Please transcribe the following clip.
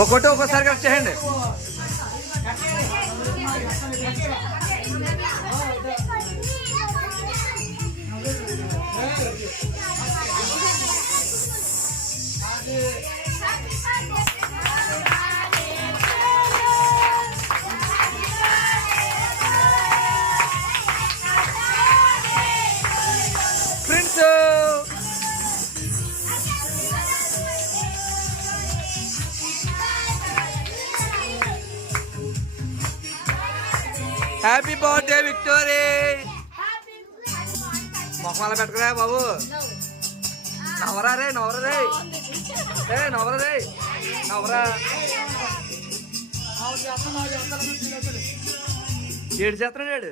ఒక్కొక్కటి ఒక్కోసారి కట్ చేయండి. Friends happy birthday victory. మొహమాల పెట్టుకురా బాబు. నవరా రే నవరా రే నవరా రే నవరా. ఏడు చేస్తున్నాడు.